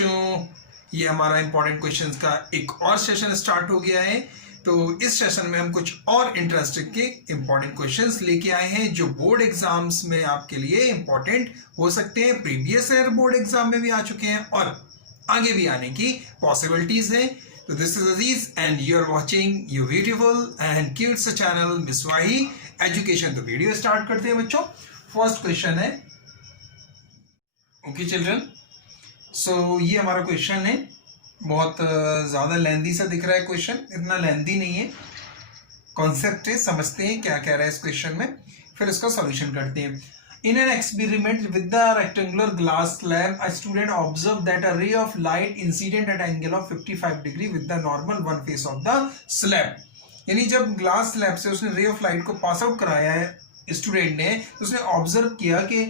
बच्चों, ये हमारा इंपॉर्टेंट क्वेश्चंस का एक और सेशन स्टार्ट हो गया है। तो इस सेशन में हम कुछ और इंटरेस्टिंग के इंपॉर्टेंट क्वेश्चंस लेके आए हैं जो बोर्ड एग्जाम्स में आपके लिए इंपॉर्टेंट हो सकते हैं। प्रीवियस ईयर बोर्ड एग्जाम में भी आ चुके हैं और आगे भी आने की पॉसिबिलिटीज है। तो this is Aziz and you are watching your beautiful and cute सा चैनल मिस वाही एजुकेशन। तो वीडियो स्टार्ट करते हैं बच्चों। फर्स्ट क्वेश्चन है, ओके चिल्ड्रन, सो ये हमारा क्वेश्चन है। बहुत ज़्यादा लेंदी सा दिख रहा है क्वेश्चन, इतना लेंदी नहीं है। कॉन्सेप्ट है, समझते हैं क्या कह रहा है इस क्वेश्चन में, फिर इसका सॉल्यूशन करते हैं। In an experiment with the rectangular glass slab, a student observed that a ray of light incident at angle of 55 degree with the normal one face of the slab। यानी जब glass slab से उसने ray of light को pass out कराया है student ने, तो उसने ऑब्जर्व किया कि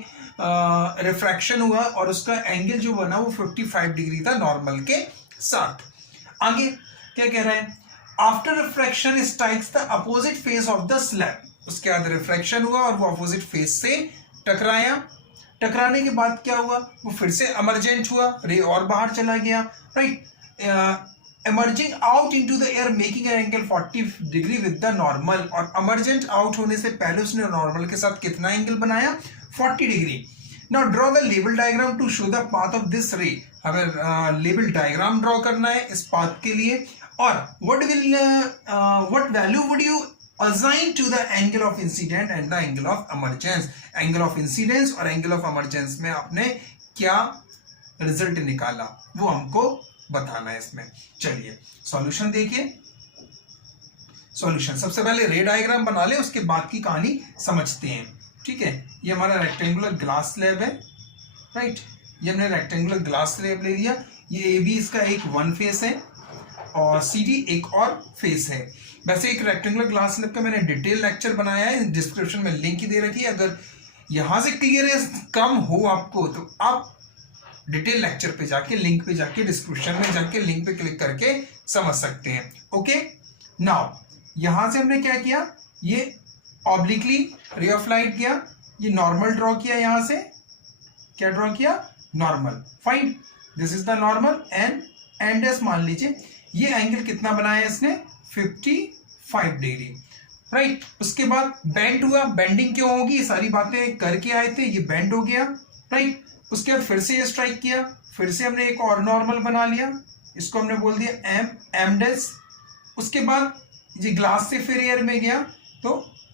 रिफ्रैक्शन हुआ और उसका एंगल जो बना वो 55 डिग्री था नॉर्मल के साथ। आगे क्या कह रहा है, after refraction strikes the opposite face of the slab. उसके बाद रिफ्रैक्शन हुआ और वो अपोजिट फेस से टकराया। टकराने के बाद क्या हुआ, वो फिर से एमरजेंट हुआ, रे और बाहर चला गया, right. Emerging out into the air making an angle 40 degree with the normal. और एमरजेंट आउट होने से पहले उसने नॉर्मल के साथ कितना एंगल बनाया, 40 degree. Now draw the label diagram to show the path of this ray. हमें लेबल डायग्राम ड्रॉ करना है इस पाथ के लिए। और what value would you assign to the angle of incident and the angle of emergence। Angle of incidence और angle of emergence में आपने क्या रिजल्ट निकाला वो हमको बताना है इसमें। चलिए सॉल्यूशन देखिए। सॉल्यूशन, सबसे पहले रे डायग्राम बना ले, उसके बाद की कहानी समझते हैं। ठीक है, ये हमारा रेक्टेंगुलर ग्लास स्लैब है, राइट। ये हमने रेक्टेंगुलर ग्लास स्लैब ले लिया। ये ए बी इसका एक वन फेस है और सी डी एक और फेस है। वैसे एक रेक्टेंगुलर ग्लास स्लैब का मैंने डिटेल लेक्चर बनाया है, डिस्क्रिप्शन में लिंक ही दे रखी है। अगर यहां से क्लियरेंस कम हो आपको तो आप डिटेल लेक्चर पे जाके, लिंक पे जाके, डिस्क्रिप्शन में जाके लिंक पे क्लिक करके समझ सकते हैं। ओके, नाउ यहां से हमने क्या किया, ये ऑब्लिकली रे ऑफ लाइट किया, ये नॉर्मल ड्रॉ किया। यहां से क्या ड्रॉ किया, normal. Fine, this is the normal and S मान लीजिए। ये एंगल कितना बनाया इसने, 55 डिग्री, राइट। उसके बाद बेंड हुआ, बेंडिंग क्यों होगी, ये सारी बातें करके आए थे, ये बेंड हो गया, राइट। उसके बाद फिर से ये स्ट्राइक किया, फिर से हमने एक और नॉर्मल बना लिया, इसको हमने बोल दिया एम डेस। उसके बाद ये ग्लास से फिर एयर में गया तो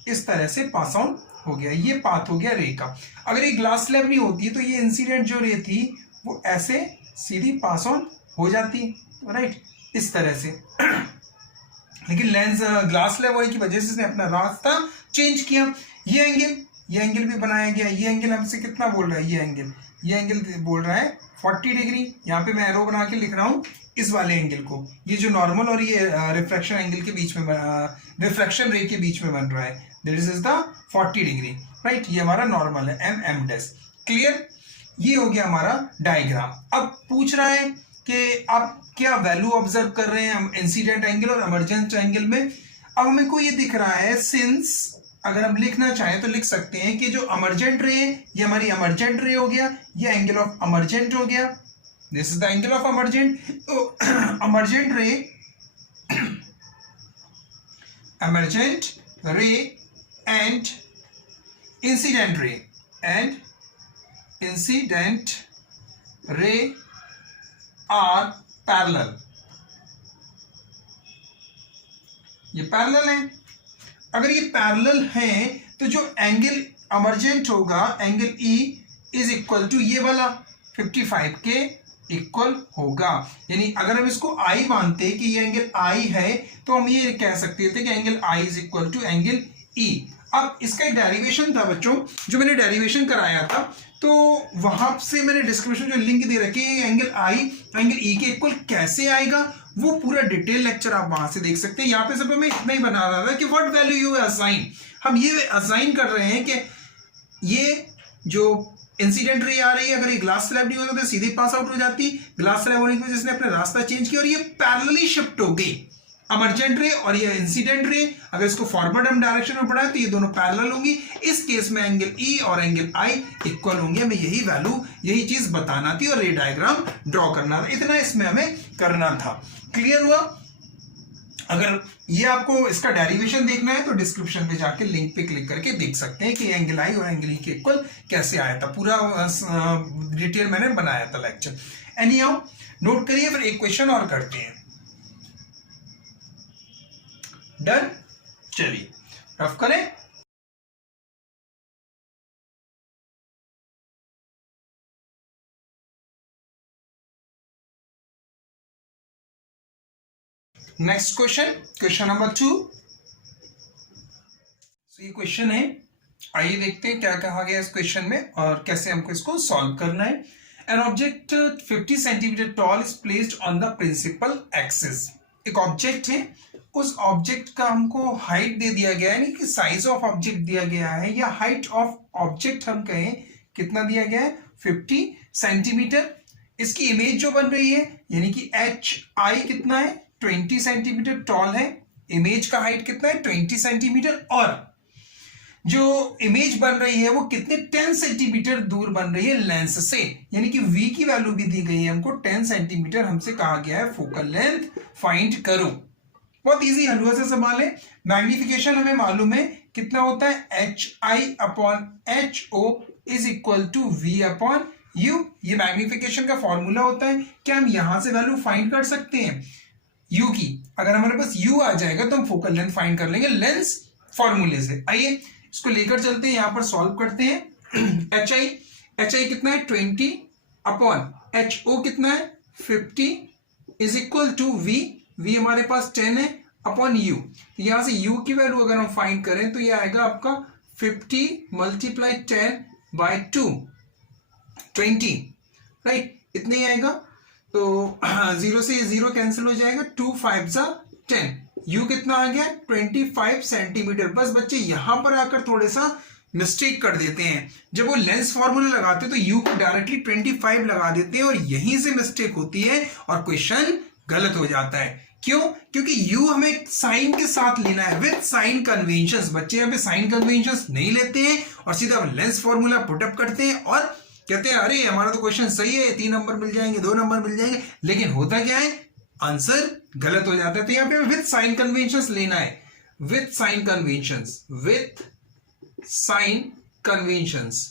इस तरह से पास ऑन हो गया। ये पाथ हो गया रे का। अगर ये ग्लास स्लैब नहीं होती तो ये इंसिडेंट जो रे थी वो ऐसे सीधी पास ऑन हो जाती, राइट, इस तरह से। लेकिन लेंस ग्लास स्लैब होने की वजह से इसने अपना रास्ता चेंज किया। ये एंगल भी बनाया गया। ये एंगल हमसे कितना बोल रहा है, ये एंगल बोल रहा है 40 डिग्री। यहाँ पे मैं एरो बना के लिख रहा हूँ इस वाले एंगल को। ये जो नॉर्मल और ये रिफ्रैक्शन एंगल के बीच में, रिफ्रैक्शन रे के बीच में बन रहा है, that is the 40 degree, right. ये हमारा नॉर्मल है, एम डेस। क्लियर, ये हो गया हमारा डायग्राम। अब पूछ रहा है कि आप क्या वैल्यू ऑब्जर्व कर रहे हैं हम इंसिडेंट एंगल और इमरजेंट एंगल में। अब हमें को ये दिख रहा है, सिंस अगर हम लिखना चाहें तो लिख सकते हैं कि जो इमरजेंट रे है ये हमारी इमरजेंट रे हो गया, ये एंगल ऑफ इमरजेंट हो गया, this is the angle of emergent. तो emergent ray, emergent ray and incident ray are parallel. ये पैरेलल है। अगर ये पैरेलल है तो जो एंगल इमरजेंट होगा, angle E is equal to ये वाला 55 के इक्वल होगा। यानी अगर हम इसको आई मानते कि ये एंगल आई है तो हम ये कह सकते थे कि angle I is equal to angle E. अब इसका एक डेरिवेशन था बच्चों, जो मैंने डेरिवेशन कराया था, तो वहां से मैंने डिस्क्रिप्शन जो लिंक दे रखी है, एंगल आई एंगल ई के इक्वल कैसे आएगा वो पूरा डिटेल लेक्चर आप वहां से देख सकते हैं। यहाँ पे सब मैं इतना ही बना रहा था कि व्हाट वैल्यू यू असाइन। हम ये असाइन कर रहे हैं कि ये जो इंसिडेंट रे आ रही है, अगर ये ग्लास स्लैब नहीं होता तो सीधे पास आउट हो जाती, ग्लास स्लैब होने की वजह से इसने अपना रास्ता चेंज किया और ये पैरेलली शिफ्ट हो गई। अमर्जेंट रे और ये इंसिडेंट रे, अगर इसको फॉरवर्ड हम डायरेक्शन में पढ़ाएं तो ये दोनों पैरेलल होंगी। इस केस में एंगल ई और एंगल आई इक्वल होंगे। हमें यही वैल्यू, यही चीज बताना थी और रे डायग्राम ड्रॉ करना था, इतना इसमें हमें करना था। क्लियर हुआ? अगर ये आपको इसका डेरिवेशन देखना है तो डिस्क्रिप्शन पे जाके लिंक पे क्लिक करके देख सकते हैं कि एंगल आई और एंगल ई के इक्वल कैसे आया था। पूरा डिटेल मैंने बनाया था लेक्चर। एनी हाउ नोट करिए, फिर एक क्वेश्चन और करते हैं। डन? चलिए रफ करें। Next question, question number 2। ये क्वेश्चन है, आइए देखते हैं क्या कहा गया इस क्वेश्चन में और कैसे हमको इसको सॉल्व करना है। An object 50 centimetre tall is placed on the principal axis. एक ऑब्जेक्ट है, उस ऑब्जेक्ट का हमको हाइट दे दिया गया है, यानी कि साइज ऑफ ऑब्जेक्ट दिया गया है, या हाइट ऑफ ऑब्जेक्ट हम कहें कितना दिया गया है, 50 सेंटीमीटर। इसकी इमेज जो बन रही है, यानी कि एच आई कितना है, 20 सेंटीमीटर टॉल है। इमेज का हाइट कितना है, 20 सेंटीमीटर, और जो इमेज बन रही है वो कितने, 10 सेंटीमीटर दूर बन रही है लेंस से, यानी कि v की वैल्यू भी दी गई है हमको 10 सेंटीमीटर। हमसे कहा गया है फोकल लेंथ फाइंड करो। बहुत इजी हलवा से सवाल है। मैग्निफिकेशन हमें मालूम है कितना होता है, H I upon H O is equal to V upon U. ये मैग्निफिकेशन का फॉर्मूला होता है। क्या हम यहां से वैल्यू फाइंड कर सकते हैं u की? अगर हमारे पास u आ जाएगा तो हम फोकल लेंथ फाइंड कर लेंगे लेंस फॉर्मूले से। आइए इसको लेकर चलते हैं, यहां पर सॉल्व करते हैं। एच आई कितना है, 20 अपॉन एच ओ कितना है, 50 इज इक्वल टू वी हमारे पास 10 है अपॉन यू। यहां से u की वैल्यू अगर हम फाइंड करें तो ये आएगा आपका 50 मल्टीप्लाई 10 बाय 2, 20, राइट, इतने ही आएगा। तो 0 से 0 कैंसिल हो जाएगा, 2 5 जा 10। u कितना आ गया, 25 सेंटीमीटर। बस बच्चे यहां पर आकर थोड़े सा मिस्टेक कर देते हैं। जब वो लेंस फॉर्मूला लगाते हैं तो u को डायरेक्टली 25 लगा देते हैं और यहीं से मिस्टेक होती है और क्वेश्चन गलत हो जाता है। क्यों? क्योंकि u हमें साइन के साथ लेना है, विद साइन कन्वेंशंस। बच्चे यहाँ पे साइन कन्वेंशंस नहीं लेते हैं और सीधा लेंस फॉर्मूला पुटअप करते हैं और कहते हैं अरे हमारा तो क्वेश्चन सही है, 3 नंबर मिल जाएंगे, 2 नंबर मिल जाएंगे। लेकिन होता क्या है, आंसर गलत हो जाता है। तो यहाँ पे विद साइन कन्वेंशंस लेना है, with sign conventions, with sign conventions,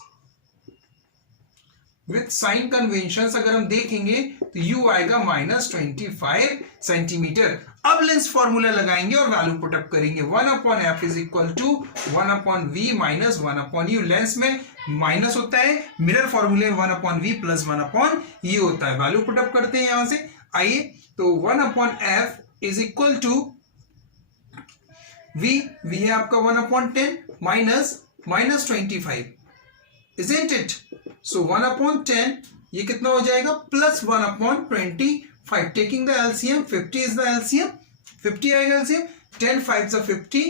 with sign conventions अगर हम देखेंगे तो u आएगा -25 सेंटीमीटर। अब लेंस फॉर्मूला लगाएंगे और वैल्यू पुटअप करेंगे। 1 upon F is equal to 1 upon V minus 1 upon U. Lens में माइनस होता है, मिरर फॉर्मूले में 1 upon V plus 1 upon U होता है। वैल्यू पुटअप करते हैं यहां से। आइए, तो 1 upon F is equal to V है आपका 1 upon 10 minus -25, isn't it? So 1 upon 10 ये कितना हो जाएगा, plus 1 upon 25, taking the LCM, 50 is the LCM, 50 आएगा LCM, 10 5s are 50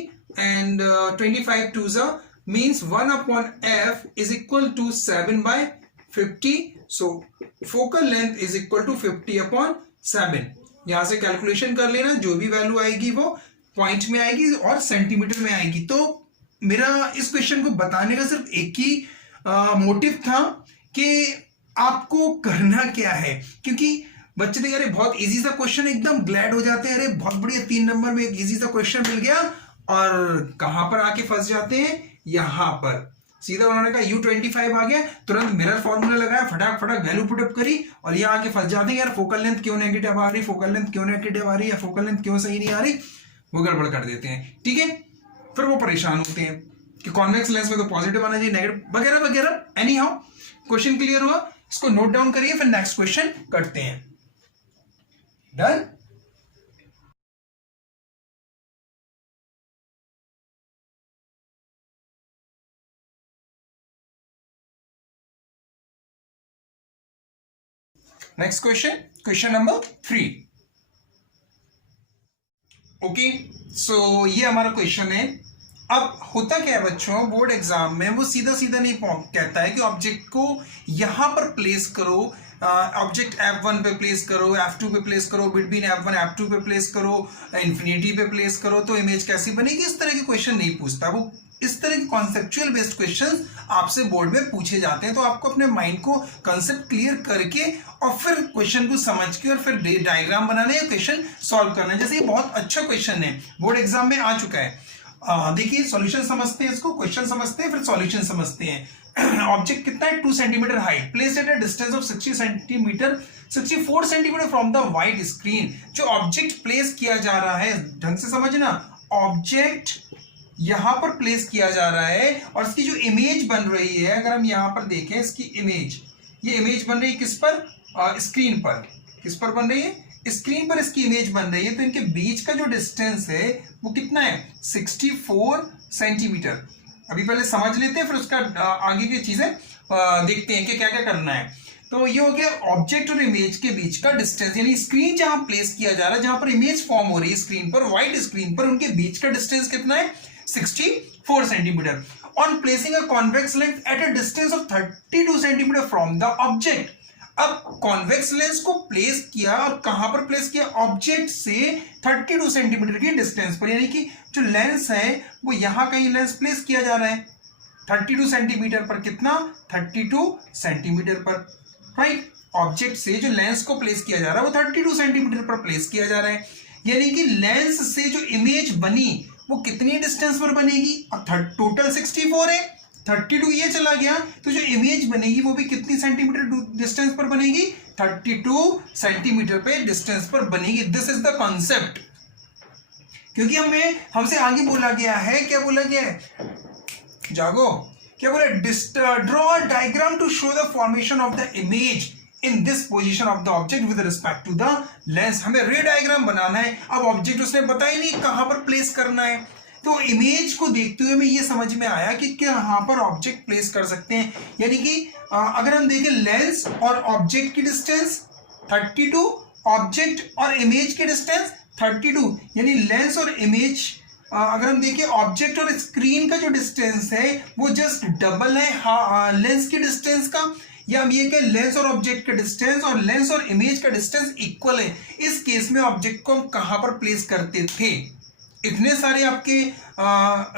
and 25 2s are means 1 upon f is equal to 7 by 50. So focal length is equal to 50 upon 7. यहां से calculation कर लेना, जो भी वैल्यू आएगी वो पॉइंट में आएगी और सेंटीमीटर में आएगी। तो मेरा इस क्वेश्चन को बताने का सिर्फ एक ही मोटिव था कि आपको करना क्या है, क्योंकि बच्चे देख अरे बहुत इजी सा क्वेश्चन, एकदम ग्लैड हो जाते हैं, अरे बहुत बढ़िया 3 नंबर में एक इजी सा क्वेश्चन मिल गया, और कहां पर आके फंस जाते हैं, यहां पर सीधा उन्होंने कहा U25 आ गया, तुरंत मिरर फॉर्मूला लगाया, फटाक वैल्यू पुटअप करी और यहां आके फंस जाते हैं यार फोकल लेंथ क्यों नेगेटिव आ रही, फोकल लेंथ क्यों नेगेटिव आ रही है, फोकल लेंथ क्यों सही नहीं आ रही, वो गड़बड़ कर देते हैं। ठीक है, फिर वो परेशान होते हैं कि कॉन्वेक्स लेंस में तो पॉजिटिव आना चाहिए, नेगेटिव वगैरह वगैरह। एनी हाउ क्वेश्चन क्लियर हुआ, इसको नोट डाउन करिए, फिर नेक्स्ट क्वेश्चन करते हैं। Done. Next question, question number 3। Okay, so ये हमारा क्वेश्चन है। अब होता क्या है बच्चों, बोर्ड एग्जाम में वो सीधा सीधा नहीं कहता है कि ऑब्जेक्ट को यहां पर प्लेस करो ऑब्जेक्ट F1 पे प्लेस करो, F2 पे प्लेस करो, बिटवीन F1 F2 पे प्लेस करो, इन्फिनिटी पे प्लेस करो, तो इमेज कैसी बनेगी, इस तरह के क्वेश्चन नहीं पूछता वो। इस तरह के कॉन्सेप्चुअल बेस्ड क्वेश्चंस आपसे बोर्ड में पूछे जाते हैं, तो आपको अपने माइंड को कंसेप्ट क्लियर करके और फिर क्वेश्चन को समझ के और फिर डायग्राम बनाना या क्वेश्चन सॉल्व करना है। जैसे ये बहुत अच्छा क्वेश्चन है, बोर्ड एग्जाम में आ चुका है। देखिए सॉल्यूशन समझते हैं, इसको क्वेश्चन समझते हैं, फिर सॉल्यूशन समझते हैं। ऑब्जेक्ट कितना है, 2 centimetre height, placed at a distance of 64 centimetre from the white screen. जो ऑब्जेक्ट प्लेस किया जा रहा है, ढंग से समझना, ऑब्जेक्ट यहां पर प्लेस किया जा रहा है और इसकी जो इमेज बन रही है, अगर हम यहां पर देखें इसकी इमेज, ये इमेज बन रही है किस पर, स्क्रीन पर। किस पर बन रही है, स्क्रीन पर इसकी इमेज बन रही है। तो इनके बीच का जो डिस्टेंस है वो कितना है, 64 सेंटीमीटर। अभी पहले समझ लेते हैं, फिर उसका आगे की चीजें देखते हैं कि क्या क्या करना है। तो ये हो गया ऑब्जेक्ट और इमेज के बीच का डिस्टेंस, यानी स्क्रीन जहां प्लेस किया जा रहा है, जहां पर इमेज फॉर्म हो रही है स्क्रीन पर, व्हाइट स्क्रीन पर, उनके बीच का डिस्टेंस कितना है, 64 centimetre. On placing a convex lens at a distance of 32 centimetre from the object. अब कॉन्वेक्स लेंस को प्लेस किया और कहां पर प्लेस किया, ऑब्जेक्ट से 32 सेंटीमीटर की डिस्टेंस पर, यानी कि जो लेंस है वो यहां कहीं लेंस प्लेस किया जा रहा है 32 सेंटीमीटर पर। कितना, 32 सेंटीमीटर पर, राइट। ऑब्जेक्ट से जो लेंस को प्लेस किया जा रहा है वो 32 सेंटीमीटर पर प्लेस किया जा रहा है, यानी कि लेंस से जो इमेज बनी वो कितनी डिस्टेंस पर बनेगी, अब टोटल 64 है, 32 ये चला गया, तो जो इमेज बनेगी वो भी कितनी सेंटीमीटर डिस्टेंस पर बनेगी, 32 सेंटीमीटर पे डिस्टेंस पर बनेगी। This is the concept. क्योंकि हमसे आगे बोला गया है, क्या बोला गया है, जागो, क्या बोला, draw diagram to show the formation of the image in this position of the object with respect to the lens. हमें रे डायग्राम बनाना है। अब ऑब्जेक्ट उसने बताया नहीं कहां पर प्लेस करना है, तो इमेज को देखते हुए हमें ये समझ में आया कि कहां पर ऑब्जेक्ट प्लेस कर सकते हैं। यानी कि अगर हम देखें लेंस और ऑब्जेक्ट की डिस्टेंस 32, ऑब्जेक्ट और इमेज की डिस्टेंस 32, यानी लेंस और इमेज, अगर हम देखें ऑब्जेक्ट और स्क्रीन का जो डिस्टेंस है वो जस्ट डबल है लेंस की डिस्टेंस का, या हम ये कहें लेंस और ऑब्जेक्ट का डिस्टेंस और लेंस और इमेज का डिस्टेंस इक्वल है। इस केस में ऑब्जेक्ट को हम कहां पर प्लेस करते थे, इतने सारे आपके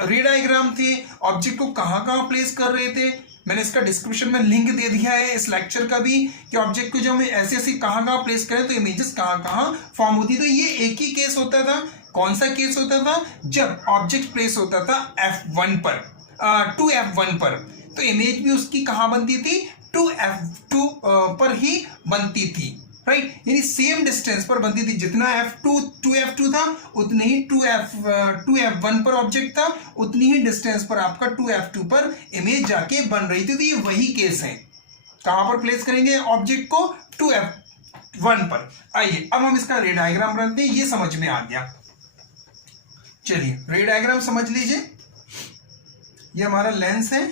रे डायग्राम थे, ऑब्जेक्ट को कहां कहां प्लेस कर रहे थे। मैंने इसका डिस्क्रिप्शन में लिंक दे दिया है इस लेक्चर का भी, कि ऑब्जेक्ट को जब हम ऐसे ऐसे कहां कहां प्लेस करें तो इमेजेस कहां कहां फॉर्म होती। तो ये एक ही केस होता था। कौन सा केस होता था, जब ऑब्जेक्ट प्लेस होता था F1 पर, 2F1 पर, तो इमेज भी उसकी कहां बनती थी, 2F2 पर ही बनती थी, राइट। यानी सेम डिस्टेंस पर बनती थी, जितना F2 था उतने ही 2F1 पर ऑब्जेक्ट था, उतनी ही डिस्टेंस पर आपका 2F2 पर इमेज जाके बन रही थी। तो ये वही केस है, कहां पर प्लेस करेंगे ऑब्जेक्ट को, 2F1 पर। आइए अब हम इसका रे डायग्राम बनाते हैं, ये समझ में आ गया। चलिए रे डायग्राम समझ लीजिए। ये हमारा लेंस है,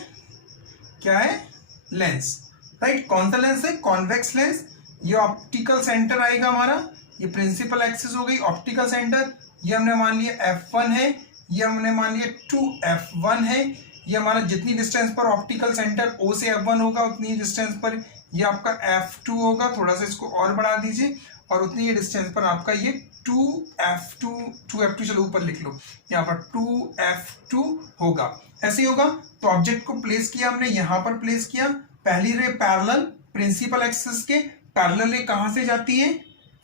क्या है, लेंस, राइट। कौन सा लेंस है, कॉन्वेक्स लेंस। ये ऑप्टिकल सेंटर आएगा हमारा, ये प्रिंसिपल एक्सिस हो गई ऑप्टिकल सेंटर। ये हमने मान लिया F1 है, ये हमने मान लिया 2F1 है। ये हमारा जितनी डिस्टेंस पर ऑप्टिकल सेंटर O से F1 होगा उतनी ही डिस्टेंस पर ये आपका F2 होगा। थोड़ा सा इसको और बढ़ा दीजिए, और उतनी ही डिस्टेंस पर आपका ये 2F2 चलो ऊपर लिख लो, यहाँ पर 2F2 होगा, ऐसे ही होगा। तो ऑब्जेक्ट को प्लेस किया हमने, यहां पर प्लेस किया। पहली रे पैरेलल प्रिंसिपल एक्सिस के पैरेलल रे कहां से जाती है,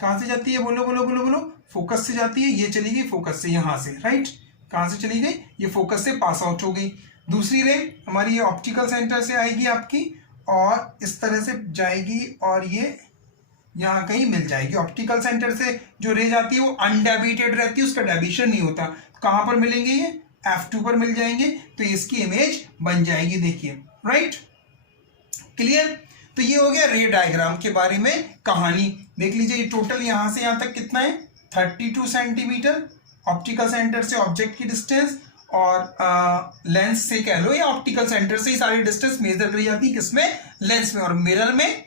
कहां से जाती है, बोलो बोलो बोलो बोलो, फोकस से जाती है। ये चली गई फोकस से, यहां से, राइट। कहां से चली गई, ये फोकस से पास आउट हो गई। दूसरी रे हमारी ये ऑप्टिकल सेंटर से आएगी आपकी, और इस तरह से जाएगी और ये यहां कहीं मिल जाएगी। ऑप्टिकल सेंटर से जो रे जाती है वो अनडेविएटेड रहती है, उसका डेविएशन नहीं होता। कहां पर मिलेंगे, ये F2 पर मिल जाएंगे, तो इसकी इमेज बन जाएगी, देखिए, राइट, क्लियर। तो ये हो गया रे डायग्राम के बारे में कहानी। देख लीजिए ये टोटल यहां से यहां तक कितना है, 32 सेंटीमीटर ऑप्टिकल सेंटर से ऑब्जेक्ट की डिस्टेंस, और लेंस से कह लो या ऑप्टिकल सेंटर से ही सारी डिस्टेंस मेजर करी जाती है, किसमें, लेंस में। और मिरर में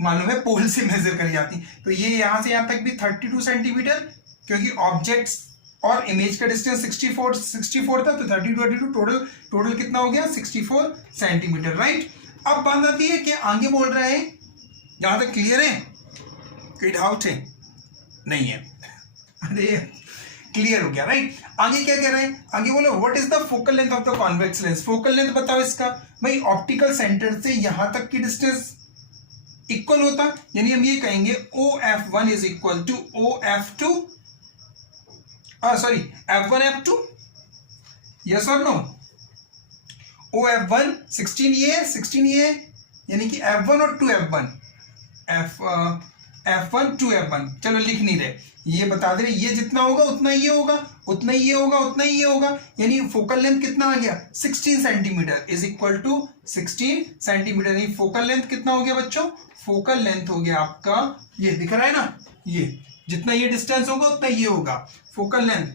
मालूम है पोल से मेजर करी जाती। तो ये यहां से यहां तक भी 32 सेंटीमीटर, क्योंकि ऑब्जेक्ट्स और इमेज का डिस्टेंस 64 था, तो 32 टोटल कितना हो गया, 64 सेंटीमीटर, राइट। अब बात आती है कि आगे बोल रहा है यहां तक क्लियर है? कोई डाउट है? नहीं है? अरे क्लियर हो गया, राइट। आगे क्या कह रहे हैं? आगे बोलो what is the focal length of the convex lens. Focal length बताओ इसका। भाई ऑप्टिकल सेंटर से यहां तक की डिस्टेंस इक्वल होता, यानी हम ये कहेंगे OF1 is equal to OF2, sorry F1 F2, yes और नो? OF1 16 ये है, 16 ये है, यानी कि F1 और 2F1, F1 2F1। चलो लिख नहीं रहे, ये बता दे रहे, ये जितना होगा उतना ये होगा, उतना ये होगा, उतना ये होगा, यानी फोकल लेंथ कितना आ गया 16 centimetre is equal to 16 centimetre. यानी फोकल लेंथ कितना हो गया बच्चों? फोकल लेंथ हो गया आपका, ये दिख रहा है ना, ये जितना ये डिस्टेंस होगा उतना ये होगा फोकल लेंथ।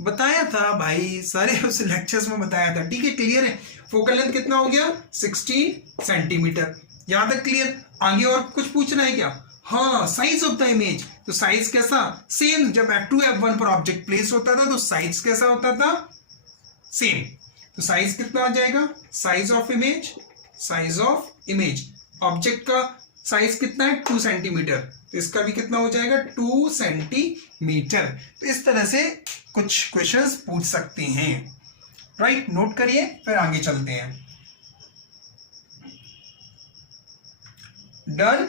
बताया था भाई, सारे उस लेक्चर्स में बताया था, ठीक है, क्लियर है। फोकल लेंथ कितना हो गया 16 सेंटीमीटर, यहां तक क्लियर। आगे और कुछ पूछना है क्या? हाँ, साइज ऑफ द इमेज। तो साइज कैसा? सेम, जब F2F1 पर ऑब्जेक्ट प्लेस होता था तो साइज कैसा होता था? सेम। तो साइज कितना आ जाएगा? Size of image, size of image, object का साइज कितना है 2 सेंटीमीटर, तो इसका भी कितना हो जाएगा 2 सेंटीमीटर। तो इस तरह से कुछ क्वेश्चंस पूछ सकते हैं, राइट। नोट करिए, फिर आगे चलते हैं। Done.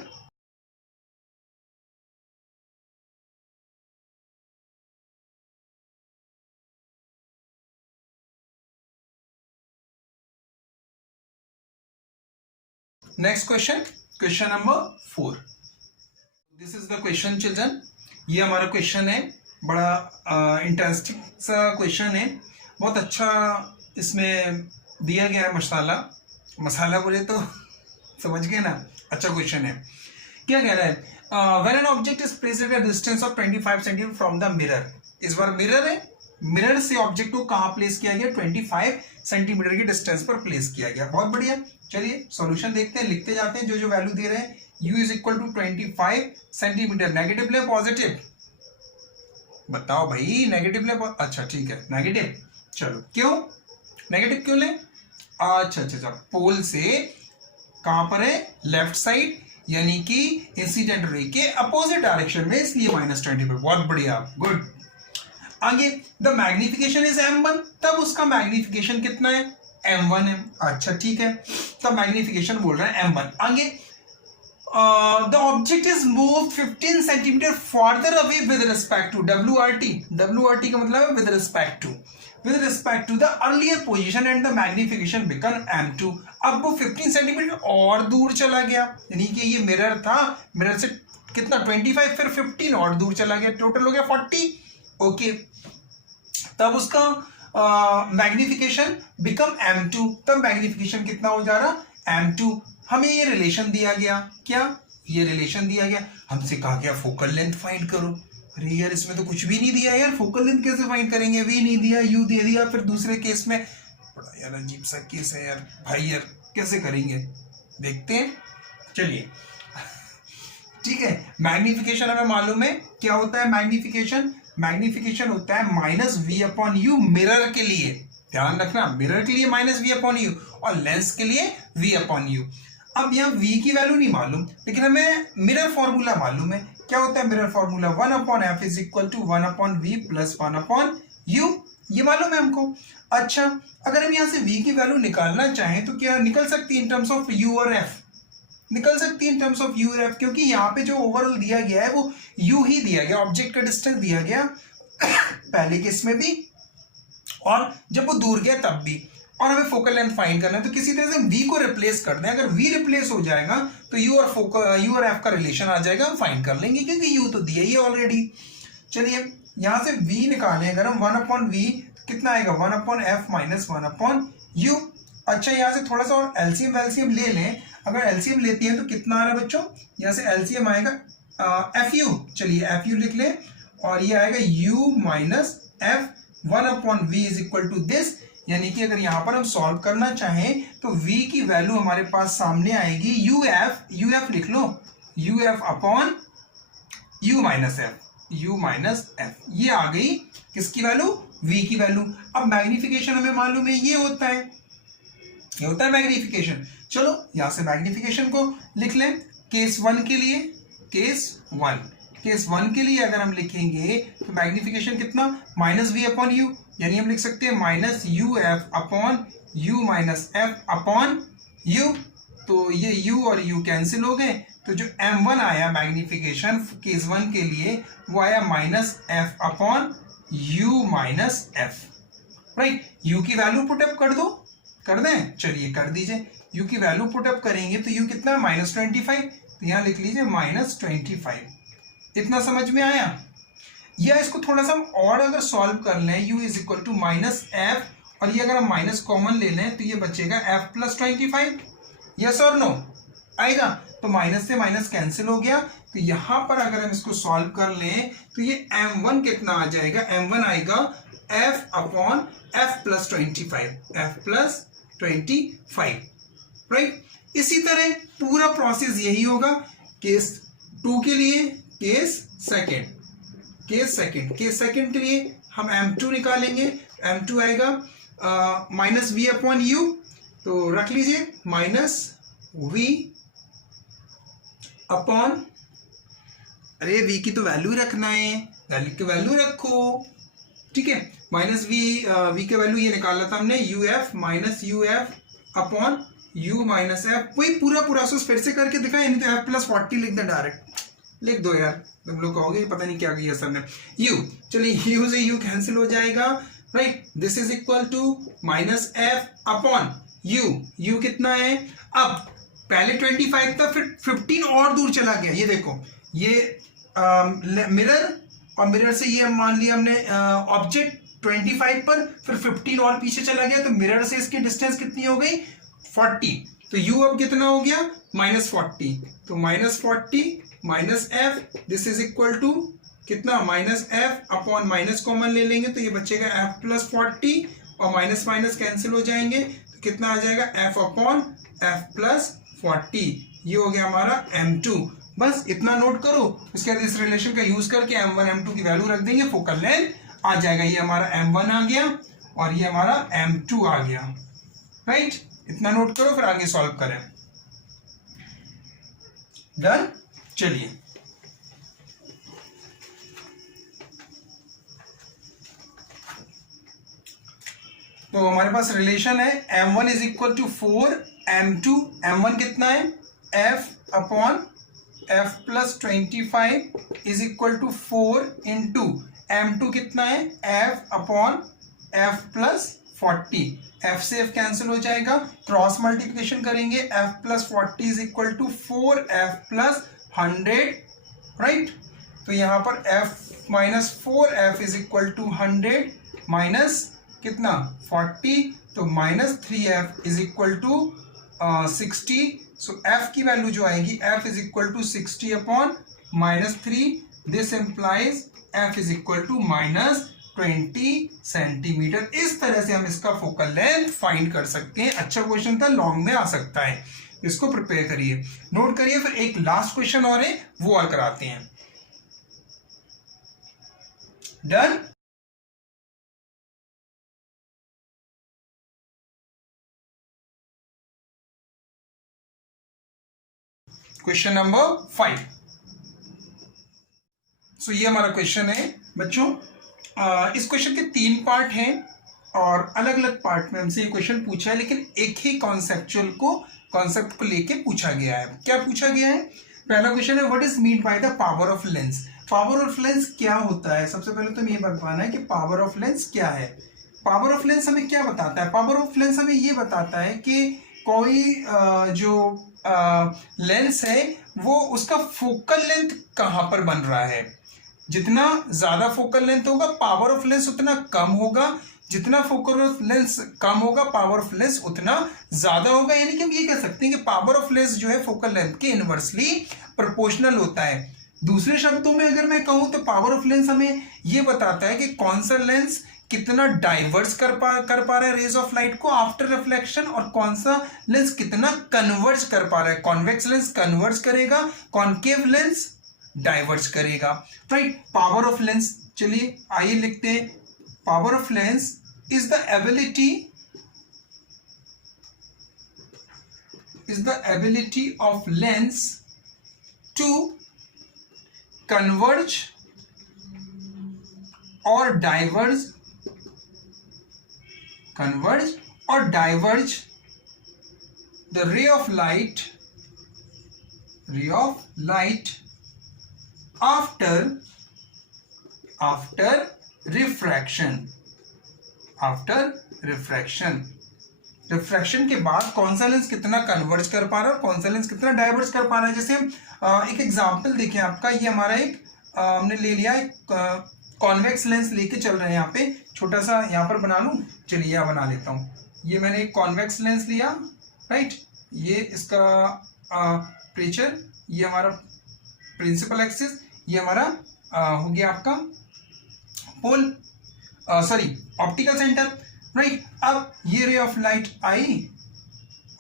Next question, question number 4। This is the question children. ये हमारा क्वेश्चन है, बड़ा इंटरेस्टिंग सा क्वेश्चन है, बहुत अच्छा इसमें दिया गया है। मसाला बोले तो समझ गए ना, अच्छा क्वेश्चन है। क्या कह रहा है? When an object is placed at a distance of 25 centimetre from the mirror. इस बार मिरर है, मिरर से ऑब्जेक्ट को कहां प्लेस किया गया? 25 सेंटीमीटर की डिस्टेंस पर प्लेस किया गया। बहुत बढ़िया, चलिए सॉल्यूशन देखते हैं, लिखते जाते हैं जो वैल्यू दे रहे हैं। u is equal to 25 centimetre. Negative ले पॉजिटिव? बताओ भाई, नेगेटिव ले? अच्छा ठीक है, नेगेटिव। चलो, क्यों नेगेटिव क्यों ले? अच्छा, पोल से कहां पर है? लेफ्ट साइड, यानी कि इंसिडेंट रे के अपोजिट डायरेक्शन में, इसलिए -25। बहुत बढ़िया, गुड। आगे द मैग्निफिकेशन इज M1, तब उसका मैग्निफिकेशन कितना है? M1 है। अच्छा ठीक है, तब मैग्निफिकेशन बोल रहा है M1। आगे the object is move 15 centimetre further away with respect to WRT। WRT का मतलब है with respect to the earlier position and the magnification become M2। अब वो 15 सेंटीमीटर और दूर चला गया, यानी कि ये मिरर था, मिरर से कितना 25, फिर 15 और दूर चला गया, टोटल हो गया 40। ओके, तब उसका मैग्निफिकेशन बिकम M2। तब मैग्निफिकेशन कितना हो जा रहा? M2। हमें ये रिलेशन दिया गया, क्या ये रिलेशन दिया गया? हमसे कहा गया फोकल लेंथ फाइंड करो। अरे यार, इसमें तो कुछ भी नहीं दिया यार, फोकल लेंथ कैसे फाइंड करेंगे? वी नहीं दिया, यू दे दिया, फिर दूसरे केस में बड़ा यार अजीब सा केस है यार भाई, यार कैसे करेंगे? देखते हैं, चलिए ठीक है। मैग्निफिकेशन हमें मालूम है क्या होता है। मैग्निफिकेशन होता है -v/u मिरर के लिए, ध्यान रखना, मिरर के लिए -v/u और लेंस के लिए v/u। अब यहाँ v की वैल्यू नहीं मालूम, लेकिन हमें मिरर फॉर्मूला मालूम है। क्या होता है mirror formula? 1/f is equal to 1/v plus 1/u, ये मालूम है हमको। अच्छा, अगर हम यहाँ से v की वैल्यू निकालना चाहें तो क्या निकल सकती है इन टर्म्स ऑफ u और f? निकल सकती है इन टर्म्स ऑफ u और f, क्योंकि यहाँ पे जो ओवरऑल दिया गया है वो u ही दिया गया, ऑब्जेक्ट का डिस्टेंस दिया गया पहले केस में भी और जब वो दूर गया तब भी, और हमें फोकल लेंथ फाइंड करना है। तो किसी तरह से v को रिप्लेस कर दें। अगर v रिप्लेस हो जाएगा तो u और f का रिलेशन आ जाएगा, हम फाइंड कर लेंगे, क्योंकि u तो दिया ही ऑलरेडी। चलिए यहां से v निकालें, अगर हम 1/v कितना आएगा? 1/f minus 1/u। अच्छा, यहाँ से थोड़ा सा और एलसीएम ले लें। अगर एलसीएम लेती हैं तो कितना आ रहा है बच्चों? यहाँ से एलसीएम आएगा fu। चलिए fu लिख लें, और ये आएगा u minus f 1/v is equal to this. यानी कि अगर यहाँ पर हम सॉल्व करना चाहें तो v की वैल्यू हमारे पास सामने आएगी uf लिख लो, uf upon u minus f, ये आ गई किसकी वैल्यू? v की वैल्यू। अब मैग्निफिकेशन हमें मालूम है, ये होता है मैग्निफिकेशन। चलो यहां से मैग्निफिकेशन को लिख लें। केस 1 के लिए, केस वन के लिए अगर हम लिखेंगे तो मैग्निफिकेशन कितना, माइनस वी अपॉन यू, यानी हम लिख सकते हैं minus U F upon you minus F upon you. तो ये u और u कैंसिल हो गए, तो जो m1 आया मैग्निफिकेशन केस 1 के लिए वो आया minus F upon u minus F. Right, u की वैल्यू पुटअप कर दें, चलिए कर दीजिए। u की वैल्यू पुटअप करेंगे तो u कितना, -25, तो यहां लिख लीजिए -25। इतना समझ में आया? या इसको थोड़ा सा हम और अगर सॉल्व कर लें, u is equal to minus F, और ये अगर हम माइनस कॉमन ले लें तो ये बचेगा f प्लस 25। यस और नो आएगा? तो माइनस से माइनस कैंसिल हो गया, तो यहां पर अगर हम इसको सॉल्व कर लें तो ये m1 कितना आ जाएगा, m1 आएगा f upon f plus 25। Right, इसी तरह पूरा प्रोसेस यही होगा केस 2 के लिए। केस सेकंड के लिए हम m2 निकालेंगे, m2 आएगा माइनस वी अपॉन यू, तो रख लीजिए माइनस वी अपॉन, अरे v की तो वैल्यू रखना है, वैल्यू की वैल्यू रखो, ठीक है। माइनस v की वैल्यू ये निकाला था हमने, U F minus U F upon u minus F. वही पूरा प्रोसेस फिर से करके दिखाएं, नहीं तो f प्लस 40 लिख दें, डायरेक्ट लिख दो यार, तुम लोग कहोगे पता नहीं क्या किया सर ने। u, चलिए u से u कैंसिल हो जाएगा, right, this is equal to minus F upon u कितना है, अब पहले 25 था, फिर 15 और दूर चला गया। ये देखो, ये मिरर, और मिरर से ये मान लिया हमने ऑब्जेक्ट 25 पर, फिर 15 और पीछे चला गया, तो मिरर से इसकी डिस्टेंस कितनी हो गई, 40। तो u अब कितना हो गया, -40, तो -40 minus F, this is equal to कितना, minus F upon minus common ले लेंगे तो ये बचेगा f प्लस 40, और माइनस माइनस कैंसिल हो जाएंगे, तो कितना आ जाएगा, f अपॉन f प्लस 40। ये हो गया हमारा m2। बस इतना नोट करो, उसके बाद इस रिलेशन का यूज करके m1 m2 की वैल्यू रख देंगे, फोकल लेंथ आ जाएगा। ये हमारा m1 आ गया और ये हमारा m2 आ गया। राइट, इतना नोट करो, फिर आगे सॉल्व करें। डन, चलिए तो हमारे पास रिलेशन है m1 is equal to 4 m2। m1 कितना है, f upon f plus 25 is equal to 4 into m2 कितना है, f upon f plus 40। f से f कैंसिल हो जाएगा, क्रॉस मल्टीप्लिकेशन करेंगे, f plus 40 is equal to 4f plus 100। Right, तो यहां पर f minus 4f is equal to 100 minus कितना, 40, तो minus 3f is equal to 60। So f की वैल्यू जो आएगी, f is equal to 60 upon minus 3, this implies f is equal to minus 20 centimetre. इस तरह से हम इसका फोकल लेंथ फाइंड कर सकते हैं। अच्छा क्वेश्चन था, लॉन्ग में आ सकता है, इसको प्रिपेयर करिए, नोट करिए। फिर एक लास्ट क्वेश्चन और है, वो और कराते हैं। Done, question number 5। सो ये हमारा क्वेश्चन है बच्चों। इस क्वेश्चन के 3 पार्ट हैं और अलग अलग पार्ट में हमसे ये क्वेश्चन पूछा है, लेकिन एक ही कॉन्सेप्ट को लेके पूछा गया है। क्या पूछा गया है? पहला क्वेश्चन है, what is mean by the power of lens. Power of lens क्या होता है? सबसे पहले तो हमें ये बताना है कि पावर ऑफ लेंस क्या है। पावर ऑफ लेंस हमें क्या बताता है? पावर ऑफ लेंस हमें ये बताता है कि कोई जो लेंस है वो उसका फोकल लेंथ कहां पर बन रहा है। जितना ज्यादा फोकल लेंथ होगा, पावर ऑफ लेंस उतना कम होगा। जितना फोकल ऑफ लेंस कम होगा, पावर ऑफ लेंस उतना ज्यादा होगा। यानी कि हम ये कह सकते हैं कि पावर ऑफ लेंस जो है फोकल लेंथ के इनवर्सली प्रोपोर्शनल होता है। दूसरे शब्दों में अगर मैं कहूं तो पावर ऑफ लेंस हमें ये बताता है कि कौन सा लेंस कितना डाइवर्स कर पा रहा है रेज ऑफ लाइट को आफ्टर रिफ्लेक्शन, और कौन सा लेंस कितना कन्वर्ज कर पा रहा है। कॉन्वेक्स लेंस कन्वर्ज करेगा, कॉन्केव लेंस डाइवर्ज करेगा। राइट, पावर ऑफ लेंस, चलिए आइए लिखते हैं। Power of lens is the ability is the ability of lens to converge or diverge the ray of light after refraction refraction के बाद कौन सा लेंस कितना कन्वर्ज कर पा रहा है और कौन सा लेंस कितना डाइवर्ज कर पा रहा है। जैसे हम एक एग्जांपल देखें आपका, ये हमारा एक हमने ले लिया एक कॉन्वेक्स लेंस लेके चल रहे हैं। यहाँ पे छोटा सा यहाँ पर बना लूँ, चलिए यहाँ बना लेता हूँ। ये मैंने एक कॉन्वेक्स लेंस लिया, राइट। ये इसका अपर्चर, ये हमारा प्रिंसिपल एक्सिस, ये हमारा हो गया आपका पोल ऑप्टिकल सेंटर, राइट। अब ये रे ऑफ लाइट आई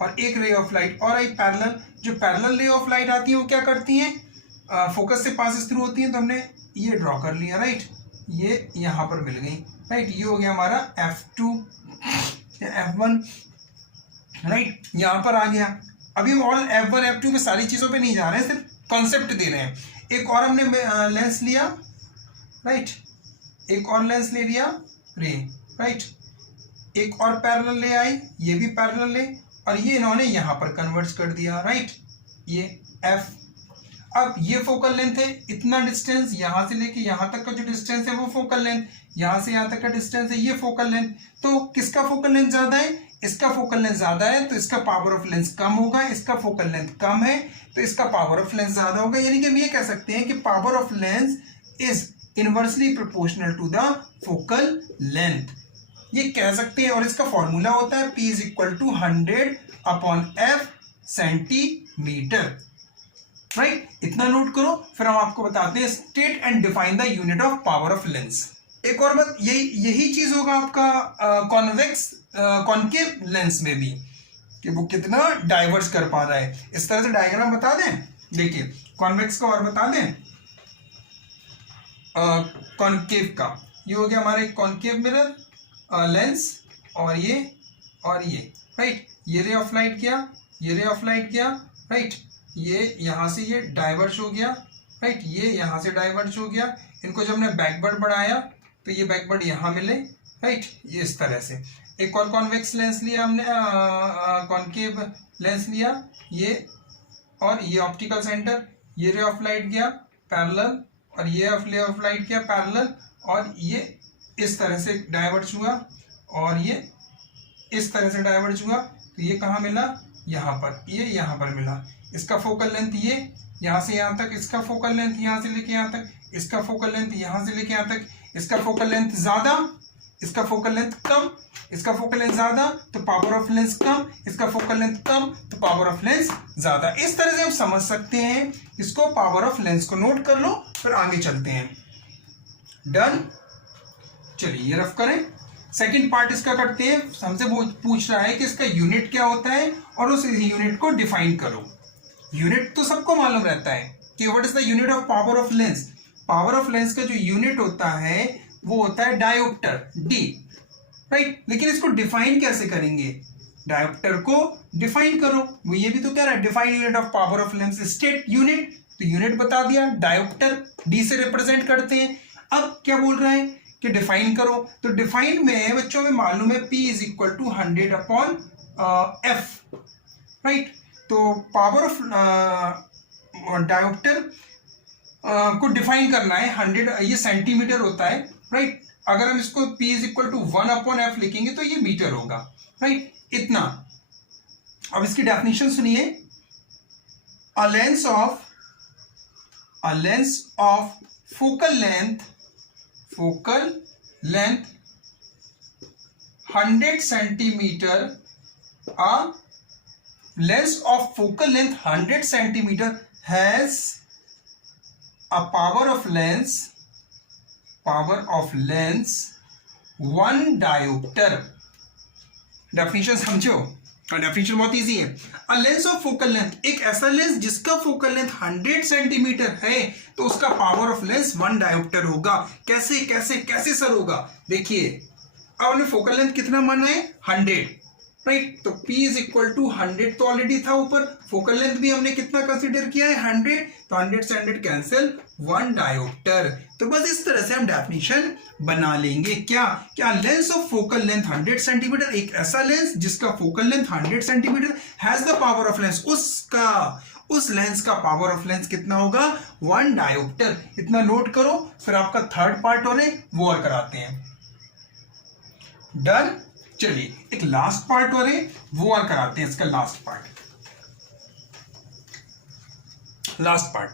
और एक रे ऑफ लाइट और आई पैरेलल। जो पैरेलल रे ऑफ लाइट आती है वो क्या करती हैं, फोकस से पास थ्रू होती हैं। तो हमने ये ड्रॉ कर लिया, राइट। ये यहाँ पर मिल गई, राइट। ये हो गया हमारा F2 या F1, राइट। यहाँ पर आ गया। अभी हम और F1 F2 पे सारी चीज़ों पे नहीं जा रहे हैं, सिर्फ कॉन्सेप्ट दे रहे हैं। एक और हमने लेंस लिया, राइट। एक और लेंस ले लिया रे, राइट। एक और पैरेलल ले आई, ये भी पैरेलल ले, और ये इन्होंने यहाँ पर कन्वर्ज कर दिया, राइट। ये F। अब ये फोकल लेंथ है, इतना डिस्टेंस यहाँ से लेके यहाँ तक का जो डिस्टेंस है वो फोकल लेंथ, यहाँ से यहाँ तक का डिस्टेंस है ये फोकल लेंथ। तो किसका फोकल लेंथ ज्यादा है, इसका फोकल लेंथ ज्यादा है तो इसका पावर ऑफ लेंस कम होगा। इसका फोकल लेंथ कम है तो इसका पावर ऑफ लेंस ज्यादा होगा। यानी कि हम ये कह सकते हैं कि power of lens is inversely proportional to the focal length, ये कह सकते हैं। और इसका फॉर्मूला होता है P = 100/F सेंटीमीटर, राइट। इतना नोट करो, फिर हम आपको बताते हैं state and define the unit of power of lens. एक और बात, यही चीज होगा आपका कॉन्केव लेंस में भी, कि वो कितना डाइवर्स कर पा रहा है। इस तरह से डायग्राम बता दें, देखिए कॉन्वेक्स का और बता दें, कॉन्केव का। ये हो गया हमारा एक कॉन्केव मिरर लेंस, और ये राइट। ये रे ऑफ लाइट गया, ये रे ऑफ लाइट गया, राइट। ये यहाँ से ये डाइवर्ज हो गया, राइट। ये यहाँ से डाइवर्ज हो गया। इनको जब हमने बैकवर्ड बढ़ाया तो ये बैकवर्ड यहाँ मिले, राइट। ये इस तरह से। एक और कॉन्वेक्स लेंस लिया हमने, कॉन्केव लेंस लिया, ये और ये ऑप्टिकल सेंटर, ये रे ऑफ लाइट गया पैरेलल, और ये रे ऑफ लाइट गया पैरेलल, और ये इस तरह से डाइवर्ज हुआ, और ये इस तरह से डाइवर्ज हुआ। तो ये कहाँ मिला, यहाँ पर, ये यहाँ पर मिला। इसका फोकल लेंथ ये यहाँ से यहाँ तक, इसका फोकल लेंथ यहाँ से लेके यहाँ तक, इसका फोकल लेंथ यहाँ से लेके यहाँ तक। इसका फोकल लेंथ ज्यादा, इसका फोकल लेंथ कम, इसका फोकल लेंथ ज्यादा तो पावर ऑफ लेंस कम, इसका फोकल लेंथ कम तो पावर ऑफ लेंस ज्यादा। इस तरह से हम समझ सकते हैं इसको, पावर ऑफ लेंस को नोट कर लो, फिर आगे चलते हैं। डन, चलिए ये रफ करें। सेकंड पार्ट इसका करते हैं। हमसे पूछ रहा है कि इसका यूनिट क्या होता है और उस यूनिट को डिफाइन करो। यूनिट तो सबको मालूम रहता है कि what is the unit of power of lens. Power of lens का जो यूनिट होता है वो होता है डायोप्टर, D, राइट। लेकिन इसको डिफाइन कैसे करेंगे, डायोप्टर को डिफाइन करो। वो ये भी तो कह रहा है define unit of power of lens, state unit. तो यूनिट बता दिया, डायोप्टर D से रिप्रेजेंट करते हैं। अब क्या बोल रहा है कि डिफाइन करो। तो डिफाइन में बच्चों में मालूम है P = 100/F, राइट। तो पावर ऑफ डायोप्टर को डिफाइन करना है 100, ये सेंटीमीटर होता है, राइट। अगर हम इसको P = 1/F लिखेंगे तो ये मीटर होगा, राइट। इतना। अब इसकी डेफिनेशन सुनिए। A lens of focal length 100 centimetre, a lens of focal length 100 centimeter has a power of lens 1 diopter। Definition समझो, डेफिनेशन बहुत इजी है। A lens of focal length, एक ऐसा लेंस जिसका फोकल लेंथ 100 सेंटीमीटर है तो उसका पावर ऑफ लेंस 1 डायोप्टर होगा। कैसे कैसे कैसे सर होगा, देखिए। अब हमने फोकल लेंथ कितना माना है, 100, राइट। तो P इज इक्वल टू 100 तो ऑलरेडी था ऊपर, फोकल लेंथ भी हमने कितना कंसीडर किया है 100, तो 100 से 100 कैंसिल, 1 डायोप्टर। तो बस इस तरह से हम डेफिनेशन बना लेंगे। क्या lens of focal length 100 centimetre, एक ऐसा लेंस जिसका focal length 100 centimetre has the power of lens, उस लेंस का पावर ऑफ लेंस कितना होगा 1 डायोप्टर। इतना नोट करो, फिर आपका थर्ड पार्ट और है वो और कराते हैं। डन। चलिए एक लास्ट पार्ट और है वो और कराते हैं, इसका लास्ट पार्ट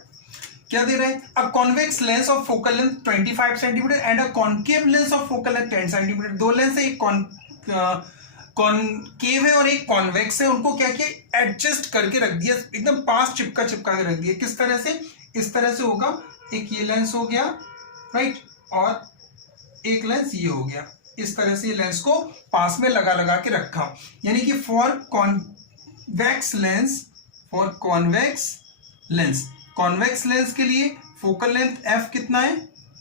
क्या दे रहे हैं, a convex lens of focal length 25 centimetre and a concave lens of focal length 10 centimetre. दो लेंस है, एक कॉनकेव है और एक कॉन्वेक्स है, उनको क्या किया एडजस्ट करके रख दिया, एकदम पास चिपका के रख दिया। किस तरह से, इस तरह से होगा, एक ये लेंस हो गया राइट, और एक लेंस ये हो गया, इस तरह से लेंस को पास में लगा के रखा। यानी कि फॉर कॉन्वेक्स लेंस के लिए फोकल लेंथ f कितना है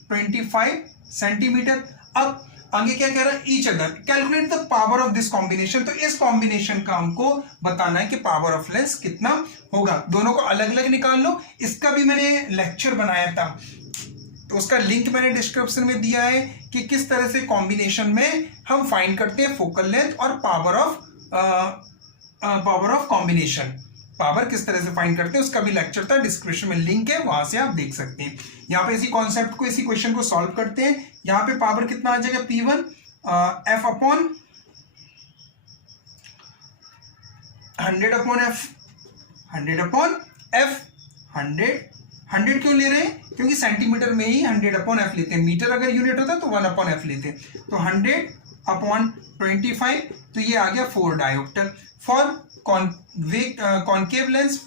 25 सेंटीमीटर। अब आगे क्या कह रहा है, each other calculate the power of this combination. तो इस कॉम्बिनेशन का हमको बताना है कि पावर ऑफ लेंस कितना होगा। दोनों को अलग अलग निकाल लो, इसका भी मैंने लेक्चर बनाया था, तो उसका लिंक मैंने डिस्क्रिप्शन में दिया है कि किस तरह से कॉम्बिनेशन में हम फाइंड करते हैं फोकल लेंथ और पावर ऑफ कॉम्बिनेशन, पावर किस तरह से फाइंड करते हैं, उसका भी लेक्चर था, डिस्क्रिप्शन में लिंक है, वहां से आप देख सकते हैं। यहाँ पे इसी कॉन्सेप्ट को, इसी क्वेश्चन को सॉल्व करते हैं। यहाँ पे पावर कितना आ जाएगा P1 F अपॉन 100 क्यों ले रहे हैं, क्योंकि सेंटीमीटर में ही 100/f लेते हैं, मीटर अगर यूनिट होता तो 1/f लेते हैं। तो 100/25, तो ये आ गया 4 dioptre. For concave lens,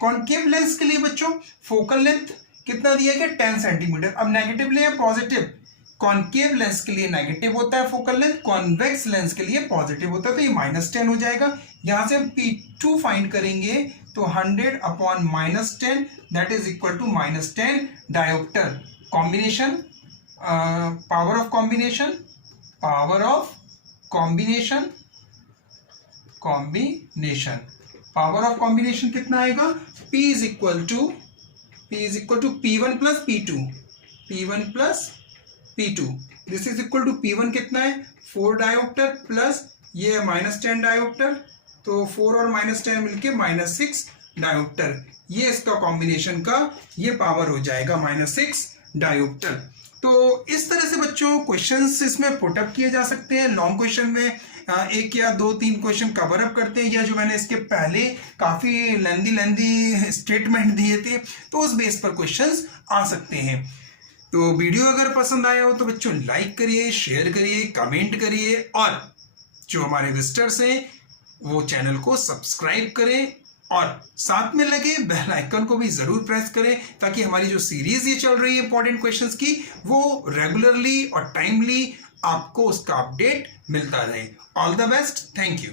concave lens के लिए बच्चों फोकल लेंथ कितना दिया गया 10 सेंटीमीटर। अब नेगेटिव ले या पॉजिटिव, कॉनकेव लेंस के लिए नेगेटिव होता है फोकल लेंथ, कॉन्वेक्स लेंस के लिए पॉजिटिव होता है, तो ये -10 हो जाएगा। यहां से हम P2 फाइंड करेंगे, तो 100/-10 that is equal to -10 dioptre. Combination, power of combination कितना आएगा, P is equal to P1 plus P2, this is equal to P1 कितना है 4 डायोप्टर प्लस ये -10 डायोप्टर, तो 4 और -10 मिलके -6 डायोप्टर। ये इसका कॉम्बिनेशन का ये पावर हो जाएगा -6 डायोप्टर। तो इस तरह से बच्चों क्वेश्चंस इसमें पुटअप किए जा सकते हैं। लॉन्ग क्वेश्चन में एक या 2-3 क्वेश्चन कवर अप करते हैं, या जो मैंने इसके पहले काफी लेंदी स्टेटमेंट दिए थे, तो उस बेस पर क्वेश्चंस आ सकते हैं। तो वीडियो अगर पसंद आया हो तो बच्चों लाइक करिए, शेयर करिए, कमेंट करिए, और जो हमारे विजिटर्स हैं वो चैनल को सब्सक्राइब करें और साथ में लगे बेल आइकन को भी जरूर प्रेस करें, ताकि हमारी जो सीरीज ये चल रही है इंपॉर्टेंट क्वेश्चंस की, वो रेगुलरली और टाइमली आपको उसका अपडेट मिलता रहे। All the best, thank you.